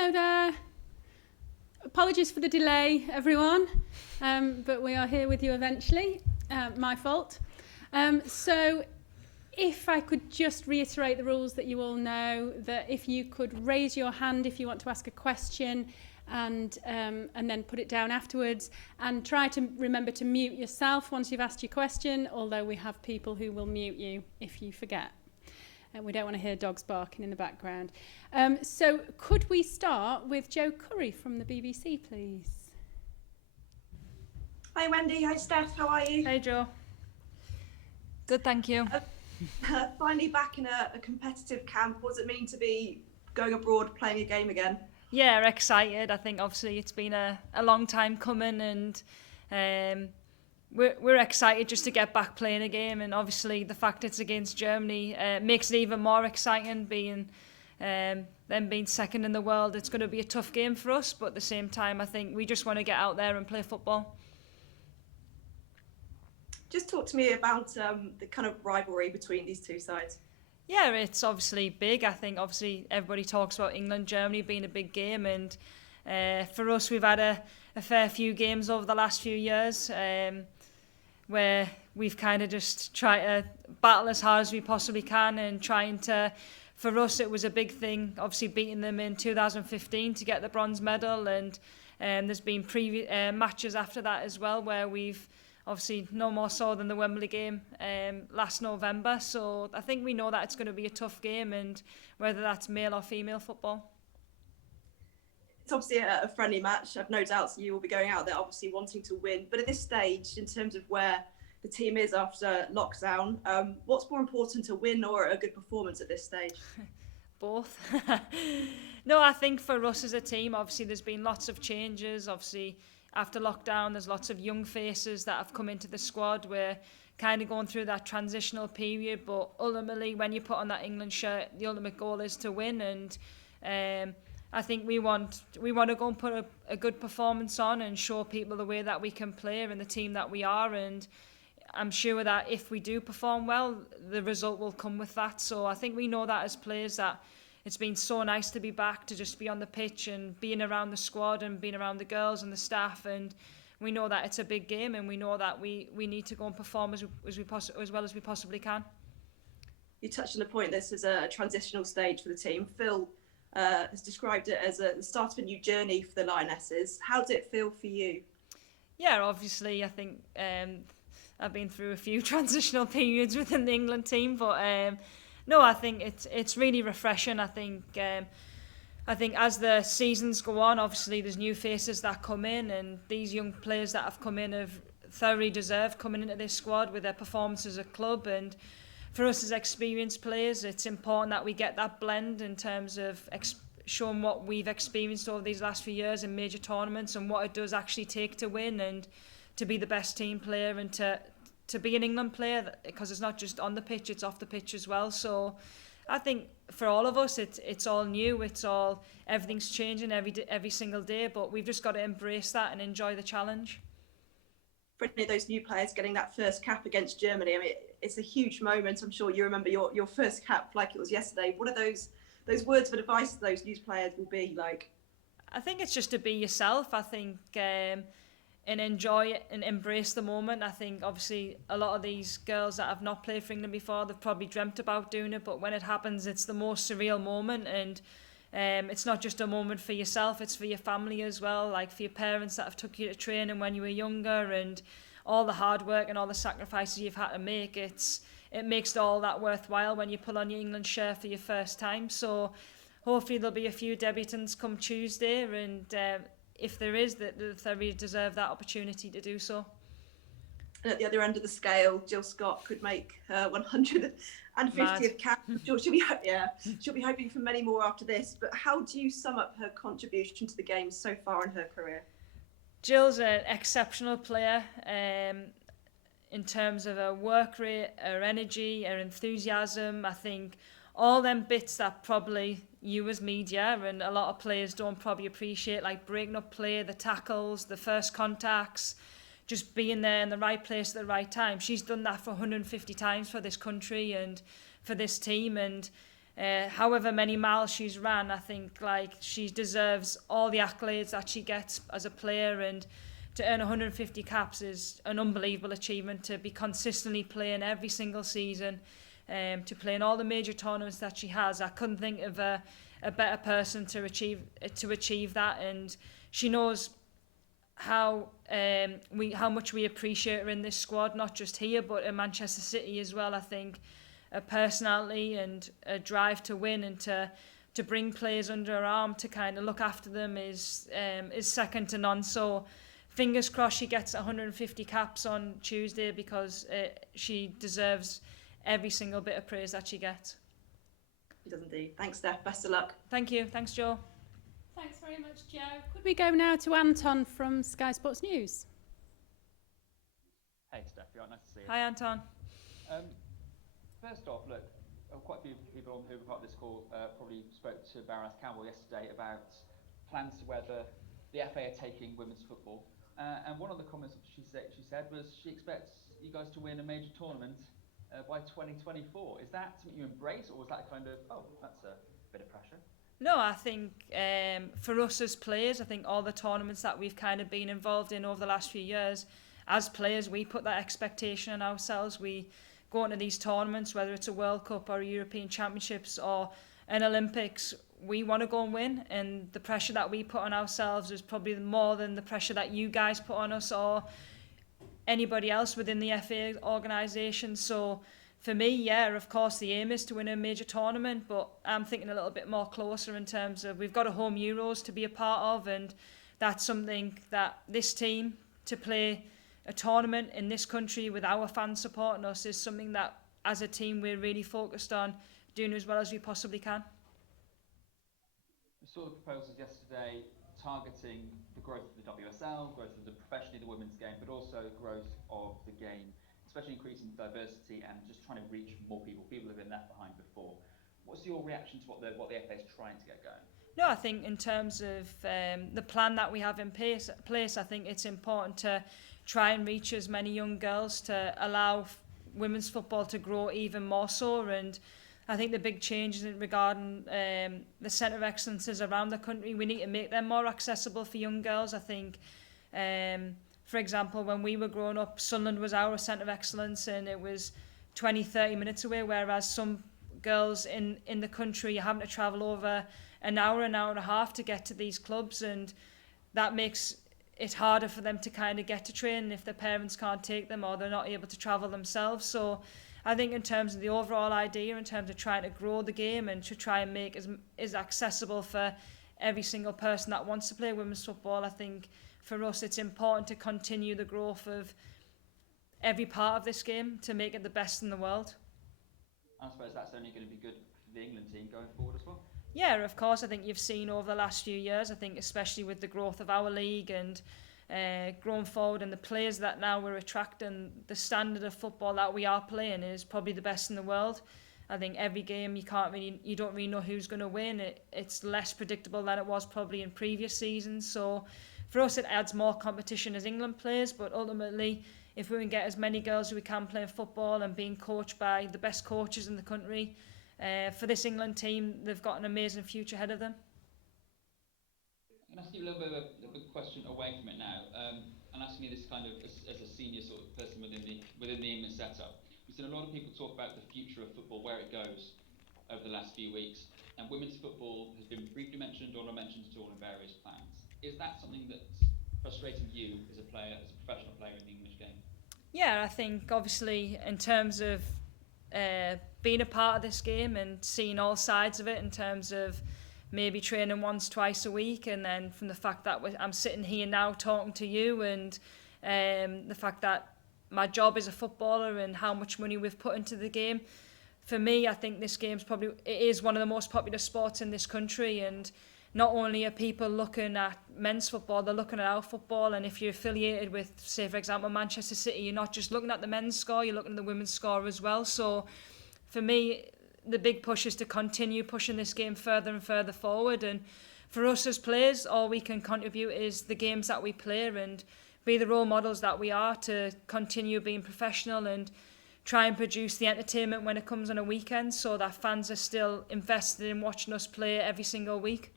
Hello there. Apologies for the delay, everyone, but we are here with you eventually. My fault. So if I could just reiterate the rules that you all know, that if you could raise your hand if you want to ask a question and then put it down afterwards, and try to remember to mute yourself once you've asked your question, although we have people who will mute you if you forget. We don't want to hear dogs barking in the background. So could we start with Joe Curry from the BBC, please? Hi Wendy, hi Steph, how are you? Hey Joe. Good, thank you. Finally back in a competitive camp. What does it mean to be going abroad, playing a game again? Yeah, excited. I think obviously it's been a long time coming, and we're excited just to get back playing a game. And obviously the fact it's against Germany makes it even more exciting, being them being second in the world. It's going to be a tough game for us, but at the same time I think we just want to get out there and play football. Just talk to me about the kind of rivalry between these two sides. Yeah, it's obviously big. I think obviously everybody talks about England-Germany being a big game, and for us we've had a fair few games over the last few years where we've kind of just tried to battle as hard as we possibly can, and trying to, for us it was a big thing, obviously beating them in 2015 to get the bronze medal, and there's been matches after that as well where we've obviously no more so than the Wembley game last November. So I think we know that it's going to be a tough game, and whether that's male or female football. It's obviously a friendly match. I've no doubts you will be going out there obviously wanting to win. But at this stage, in terms of where the team is after lockdown, what's more important, a win or a good performance at this stage? Both. No, I think for us as a team, obviously there's been lots of changes. Obviously after lockdown, there's lots of young faces that have come into the squad. We're kind of going through that transitional period, but ultimately when you put on that England shirt, the ultimate goal is to win, and I think we want to go and put a good performance on and show people the way that we can play and the team that we are, and I'm sure that if we do perform well, the result will come with that. So I think we know that as players, that it's been so nice to be back, to just be on the pitch and being around the squad and being around the girls and the staff, and we know that it's a big game, and we know that we need to go and perform as well as we possibly can. You touched on the point, this is a transitional stage for the team. Phil has described it as the start of a new journey for the Lionesses. How did it feel for you? Yeah, obviously I think I've been through a few transitional periods within the England team, but no, I think it's really refreshing. I think as the seasons go on, obviously there's new faces that come in, and these young players that have come in have thoroughly deserved coming into this squad with their performances at club. And for us as experienced players, it's important that we get that blend in terms of showing what we've experienced over these last few years in major tournaments, and what it does actually take to win and to be the best team player, and to be an England player, because it's not just on the pitch, it's off the pitch as well. So I think for all of us, it's all new, everything's changing every single day, but we've just got to embrace that and enjoy the challenge. For any of those new players getting that first cap against Germany, I mean, it's a huge moment. I'm sure you remember your first cap like it was yesterday. What are those words of advice to those new players will be like? I think it's just to be yourself. I think and enjoy it and embrace the moment. I think obviously a lot of these girls that have not played for England before, they've probably dreamt about doing it, but when it happens, it's the most surreal moment, and it's not just a moment for yourself, it's for your family as well, like for your parents that have took you to training when you were younger, and all the hard work and all the sacrifices you've had to make. It makes all that worthwhile when you pull on your England shirt for your first time. So hopefully there'll be a few debutants come Tuesday, and if there is, that they really deserve that opportunity to do so. And at the other end of the scale, Jill Scott could make her 150th cap. She'll be hoping for many more after this. But how do you sum up her contribution to the game so far in her career? Jill's an exceptional player in terms of her work rate, her energy, her enthusiasm. I think all them bits that probably you as media and a lot of players don't probably appreciate, like breaking up play, the tackles, the first contacts, just being there in the right place at the right time. She's done that for 150 times for this country and for this team, and however many miles she's ran, I think like she deserves all the accolades that she gets as a player, and to earn 150 caps is an unbelievable achievement. To be consistently playing every single season, to play in all the major tournaments that she has, I couldn't think of a better person to achieve that, and she knows how much we appreciate her in this squad, not just here but in Manchester City as well. I think a personality and a drive to win and to bring players under her arm to kind of look after them is second to none. So fingers crossed she gets 150 caps on Tuesday, because she deserves every single bit of praise that she gets. She does indeed. Thanks, Steph. Best of luck. Thank you. Thanks, Joe. Thanks very much, Joe. Could we go now to Anton from Sky Sports News? Hey, Steph. Nice to see you. Hi, Anton. First off, look, quite a few people who were part of this call probably spoke to Baroness Campbell yesterday about plans to whether the FA are taking women's football. And one of the comments she said was she expects you guys to win a major tournament by 2024. Is that something you embrace, or is that kind of, that's a bit of pressure? No, I think for us as players, I think all the tournaments that we've kind of been involved in over the last few years, as players, we put that expectation on ourselves. We go into these tournaments, whether it's a World Cup or a European Championships or an Olympics, we want to go and win, and the pressure that we put on ourselves is probably more than the pressure that you guys put on us or anybody else within the FA organisation. So for me, yeah, of course the aim is to win a major tournament, but I'm thinking a little bit more closer in terms of we've got a home Euros to be a part of, and that's something that this team, to play a tournament in this country with our fans supporting us, is something that as a team we're really focused on doing as well as we possibly can. We saw the proposals yesterday targeting the growth of the WSL, growth of the women's game, but also growth of the game, especially increasing diversity and just trying to reach more people who have been left behind before. What's your reaction to what the FA is trying to get going? No, I think in terms of the plan that we have in place, I think it's important to try and reach as many young girls to allow women's football to grow even more so. And I think the big changes regarding the centre of excellences around the country, we need to make them more accessible for young girls. I think, for example, when we were growing up, Sunderland was our centre of excellence and it was 20-30 minutes away, whereas some girls in the country are having to travel over an hour and a half to get to these clubs, and that makes it harder for them to kind of get to training if their parents can't take them or they're not able to travel themselves. So I think in terms of the overall idea, in terms of trying to grow the game and to try and make as accessible for every single person that wants to play women's football, I think for us it's important to continue the growth of every part of this game to make it the best in the world. I suppose that's only going to be good for the England team going forward as well. Yeah, of course. I think you've seen over the last few years, I think especially with the growth of our league and growing forward and the players that now we're attracting, the standard of football that we are playing is probably the best in the world. I think every game you don't really know who's going to win. It's less predictable than it was probably in previous seasons. So for us, it adds more competition as England players, but ultimately, if we can get as many girls as we can playing football and being coached by the best coaches in the country, for this England team, they've got an amazing future ahead of them. I'm going to ask you a little bit of a big question away from it now. I'm asking you this kind of as a senior sort of person within the England setup. We've seen a lot of people talk about the future of football, where it goes over the last few weeks, and women's football has been briefly mentioned or not mentioned at all in various plans. Is that something that's frustrating you as a player, as a professional player in the English game? Yeah, I think obviously in terms of being a part of this game and seeing all sides of it, in terms of maybe training once, twice a week, and then from the fact that I'm sitting here now talking to you, and the fact that my job is a footballer and how much money we've put into the game. For me, I think this game's it is one of the most popular sports in this country, and not only are people looking at men's football, they're looking at our football. And if you're affiliated with, say, for example, Manchester City, you're not just looking at the men's score, you're looking at the women's score as well. So for me, the big push is to continue pushing this game further and further forward. And for us as players, all we can contribute is the games that we play and be the role models that we are to continue being professional and try and produce the entertainment when it comes on a weekend, so that fans are still invested in watching us play every single week.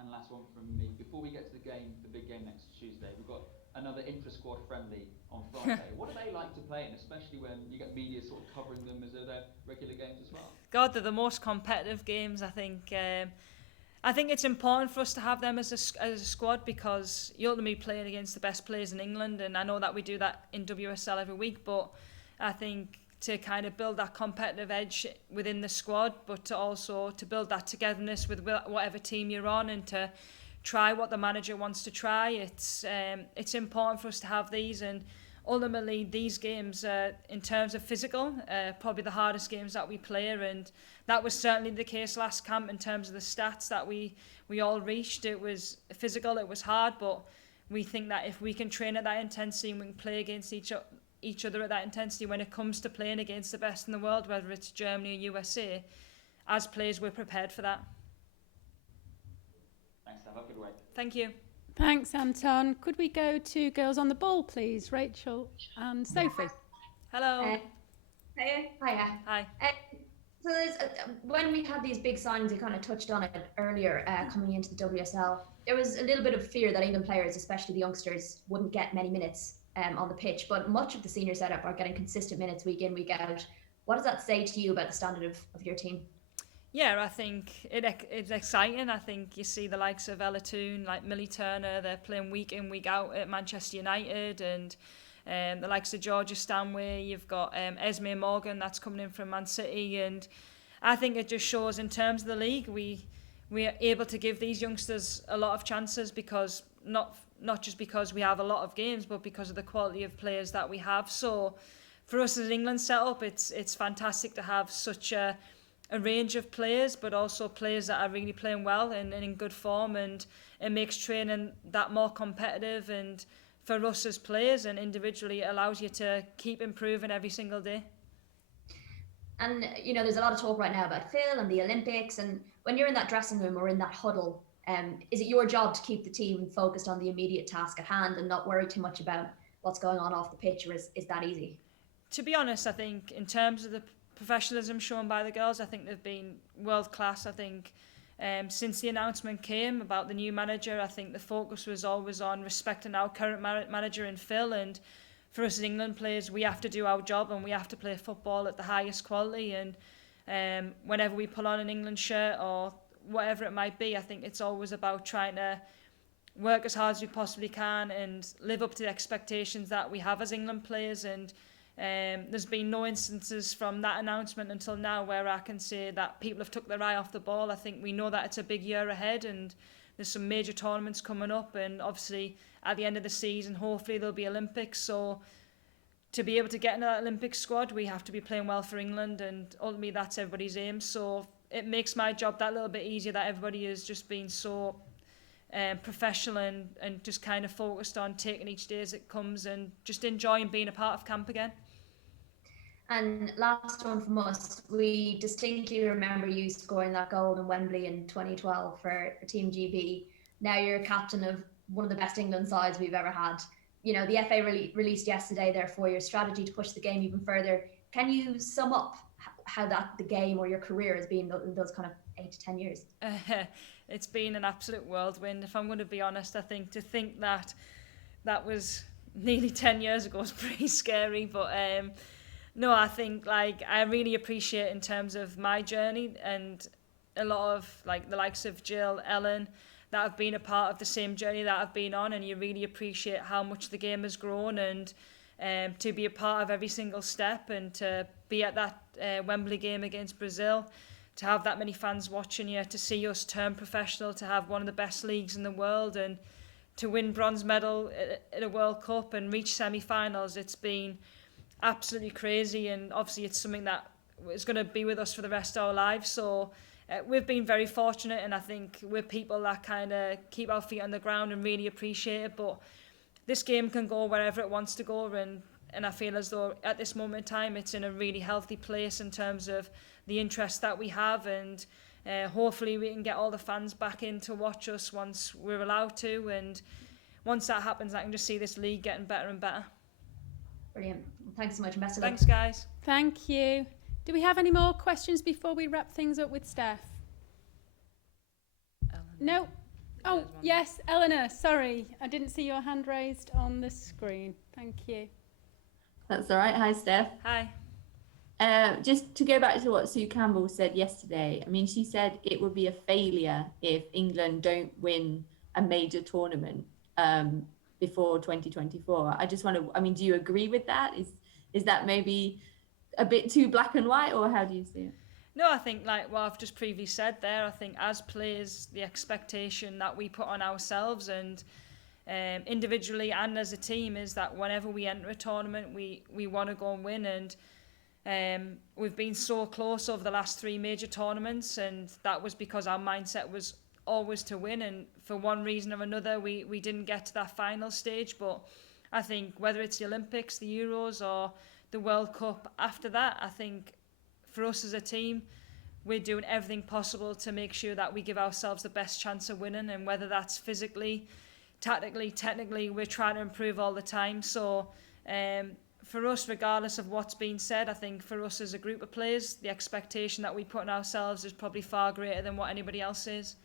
And last one from me. Before we get to the big game next Tuesday, we've got another intra-squad friendly on Friday. What do they like to play in, especially when you get media sort of covering them as though they're regular games as well? God, they're the most competitive games, I think. I think it's important for us to have them as a squad, because you're ultimately playing against the best players in England, and I know that we do that in WSL every week, but I think to kind of build that competitive edge within the squad, but to also to build that togetherness with whatever team you're on, and to try what the manager wants to try. It's important for us to have these, and ultimately these games, in terms of physical, probably the hardest games that we play, and that was certainly the case last camp in terms of the stats that we all reached. It was physical, it was hard, but we think that if we can train at that intensity and we can play against each other at that intensity when it comes to playing against the best in the world, whether it's Germany or USA, as players we're prepared for that. Thanks, Steph. Have a good week. Thank you. Thanks, Anton. Could we go to Girls on the Ball, please? Rachel and Sophie. Hello. Hiya. Hi. So there's, when we had these big signings, we kind of touched on it earlier, coming into the WSL, there was a little bit of fear that England players, especially the youngsters, wouldn't get many minutes on the pitch, but much of the senior setup are getting consistent minutes week in, week out. What does that say to you about the standard of your team? Yeah, I think it's exciting. I think you see the likes of Ella Toone, like Millie Turner, they're playing week in, week out at Manchester United, and the likes of Georgia Stanway, you've got Esme Morgan that's coming in from Man City, and I think it just shows in terms of the league we are able to give these youngsters a lot of chances, because not just because we have a lot of games, but because of the quality of players that we have. So for us as England setup, it's fantastic to have such a range of players, but also players that are really playing well and in good form, and it makes training that more competitive, and for us as players and individually, it allows you to keep improving every single day. And you know, there's a lot of talk right now about Phil and the Olympics, and when you're in that dressing room or in that huddle, is it your job to keep the team focused on the immediate task at hand and not worry too much about what's going on off the pitch, or is that easy? To be honest, I think in terms of the professionalism shown by the girls, I think they've been world class. I think since the announcement came about the new manager, I think the focus was always on respecting our current manager in Phil, and for us as England players, we have to do our job and we have to play football at the highest quality, and whenever we pull on an England shirt or whatever it might be, I think it's always about trying to work as hard as we possibly can and live up to the expectations that we have as England players. And there's been no instances from that announcement until now where I can say that people have took their eye off the ball. I think we know that it's a big year ahead, and there's some major tournaments coming up, and obviously at the end of the season hopefully there'll be Olympics. So to be able to get into that Olympic squad, we have to be playing well for England, and ultimately that's everybody's aim. So it makes my job that little bit easier that everybody has just been so professional and just kind of focused on taking each day as it comes and just enjoying being a part of camp again. And last one from us, we distinctly remember you scoring that goal in Wembley in 2012 for Team GB. Now you're captain of one of the best England sides we've ever had. You know, the FA released yesterday their 4-year strategy to push the game even further. Can you sum up how the game or your career has been in those kind of 8 to 10 years? It's been an absolute whirlwind. If I'm going to be honest, I think to think that was nearly 10 years ago is pretty scary. But no, I think like I really appreciate in terms of my journey, and a lot of like the likes of Jill, Ellen, that have been a part of the same journey that I've been on, and you really appreciate how much the game has grown, and to be a part of every single step, and to be at that Wembley game against Brazil, to have that many fans watching you, to see us turn professional, to have one of the best leagues in the world, and to win bronze medal at a World Cup and reach semi-finals. It's been absolutely crazy, and obviously it's something that is going to be with us for the rest of our lives. So we've been very fortunate, and I think we're people that kind of keep our feet on the ground and really appreciate it. But this game can go wherever it wants to go, and I feel as though at this moment in time it's in a really healthy place in terms of the interest that we have, and hopefully we can get all the fans back in to watch us once we're allowed to, and once that happens I can just see this league getting better and better. Brilliant. Thanks so much, and best of luck. Thanks, guys. Thank you. Do we have any more questions before we wrap things up with Steph? No? Oh, yes, Eleanor, sorry. I didn't see your hand raised on the screen. Thank you. That's all right. Hi, Steph. Hi. Just to go back to what Sue Campbell said yesterday, I mean, she said it would be a failure if England don't win a major tournament before 2024. I just want to, I mean, do you agree with that? Is that maybe a bit too black and white, or how do you see it? No, I think like what I've just previously said there, I think as players, the expectation that we put on ourselves and individually and as a team is that whenever we enter a tournament, we want to go and win. And we've been so close over the last 3 major tournaments, and that was because our mindset was always to win. And for one reason or another, we didn't get to that final stage. But I think whether it's the Olympics, the Euros or the World Cup after that, I think for us as a team, we're doing everything possible to make sure that we give ourselves the best chance of winning, and whether that's physically, tactically, technically, we're trying to improve all the time. So for us, regardless of what's been said, I think for us as a group of players, the expectation that we put on ourselves is probably far greater than what anybody else is.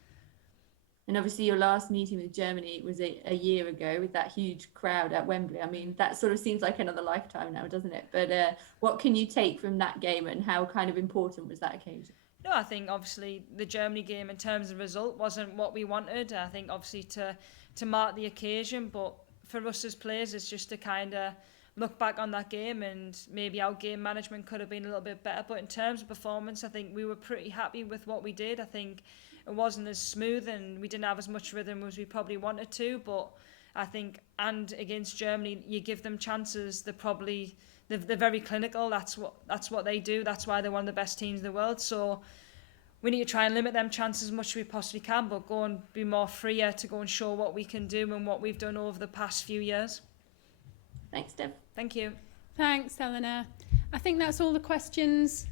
And obviously your last meeting with Germany was a year ago with that huge crowd at Wembley. I mean, that sort of seems like another lifetime now, doesn't it? But what can you take from that game, and how kind of important was that occasion? No, I think obviously the Germany game in terms of result wasn't what we wanted. I think obviously to mark the occasion, but for us as players, it's just to kind of look back on that game, and maybe our game management could have been a little bit better. But in terms of performance, I think we were pretty happy with what we did. I think it wasn't as smooth and we didn't have as much rhythm as we probably wanted to, but I think, and against Germany, you give them chances. They're very clinical. That's what they do. That's why they're one of the best teams in the world. So we need to try and limit them chances as much as we possibly can, but go and be more freer to go and show what we can do and what we've done over the past few years. Thanks, Steph. Thank you. Thanks, Eleanor. I think that's all the questions.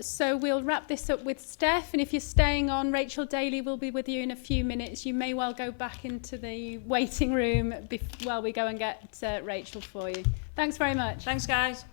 So we'll wrap this up with Steph, and if you're staying on, Rachel Daly will be with you in a few minutes. You may well go back into the waiting room while we go and get Rachel for you. Thanks very much. Thanks, guys.